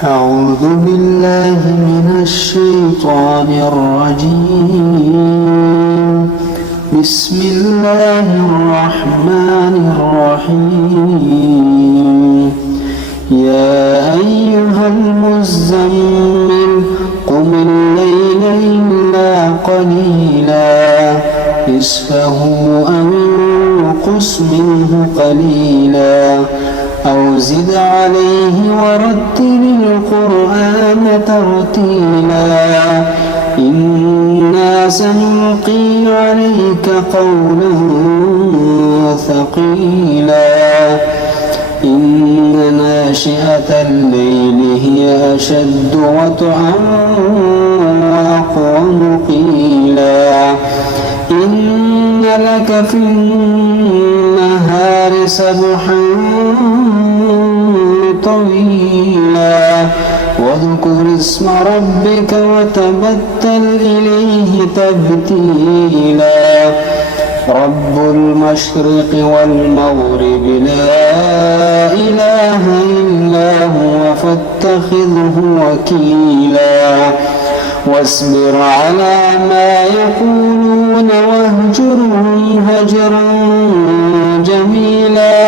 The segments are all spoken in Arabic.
أعوذ بالله من الشيطان الرجيم. بسم الله الرحمن الرحيم. يا أيها المزمل قم الليل إلا قليلا نصفه أو انقص منه قليلا أو زد عليه ورتل القرآن ترتيلا إنا سنلقي عليك قولا ثقيلا إن ناشئة الليل هي أشد وطئا وأقوم قيلا إن لك في النهار سبحا طويلا واذكر اسم ربك وتبتل إليه تبتيلا رب المشرق والمغرب لا إله إلا هو فاتخذه وكيلا واصبر على ما يقولون واهجرهم هجرا جميلا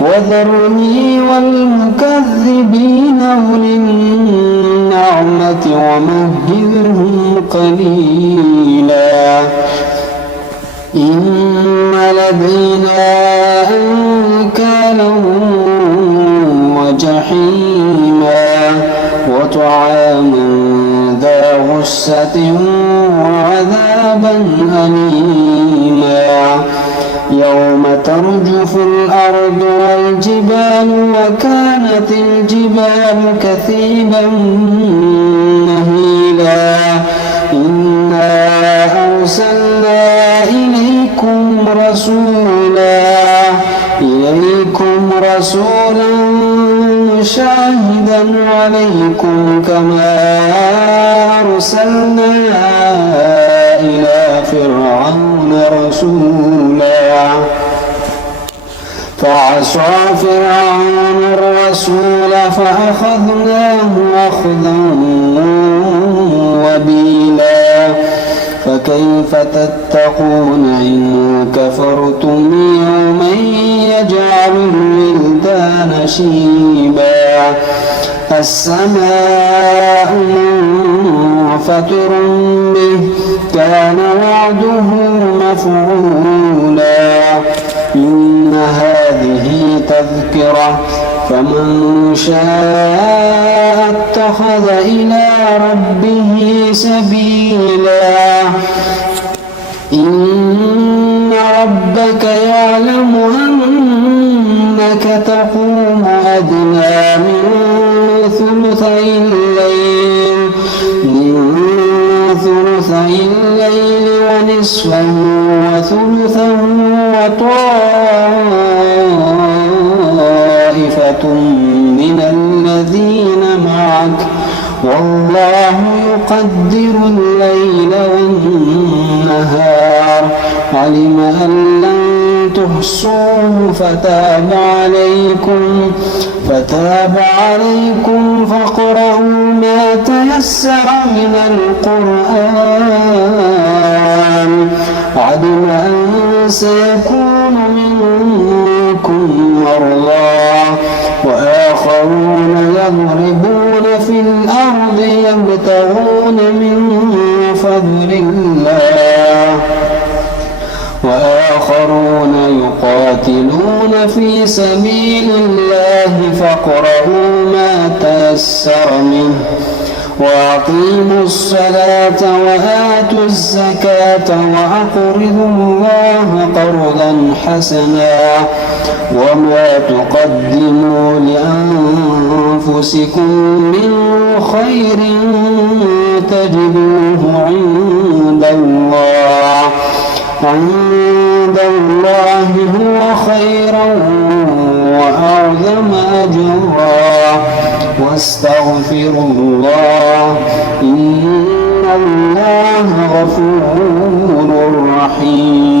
وذرني والمكذبين أولي النعمة ومهلهم قليلا إن لدينا أنكالا وجحيما وطعاما ذا غصة وعذابا أليما يوم ترجف الأرض والجبال وكانت الجبال كثيبا مهيلا إنا أرسلنا إليكم رسولا شاهدا عليكم كما أرسلنا إلى فرعون رسولا فعصى فرعون الرسول فأخذناه أخذا وبيلا فكيف تتقون إن كفرتم يوما يجعل الولدان شيبا السماء منفطر به كان وعده مفعولا إن هذه تذكرة فمن شاء اتخذ إلى ربه سبيلا إن ربك يعلم أنك تقوم أدنى من ثلثي الليل ونصفه وثلثه وطائفة من الذين معك والله يقدر الليل والنهار علم أن لن تحصوه فتاب عليكم فاقرؤوا ما تيسر من القرآن علم أن سيكون منكم مرضى وآخرون يضربون في الأرض يبتغون من فضل الله وآخرون يقاتلون في سبيل الله فاقرؤوا ما تيسر منه وأقيموا الصلاة وآتوا الزكاة وأقرضوا الله قرضا حسنا وما تقدموا لأنفسكم من خير تجدوه عند الله هو خيرا وأعظم أجرا واستغفروا الله إن الله غفور رحيم.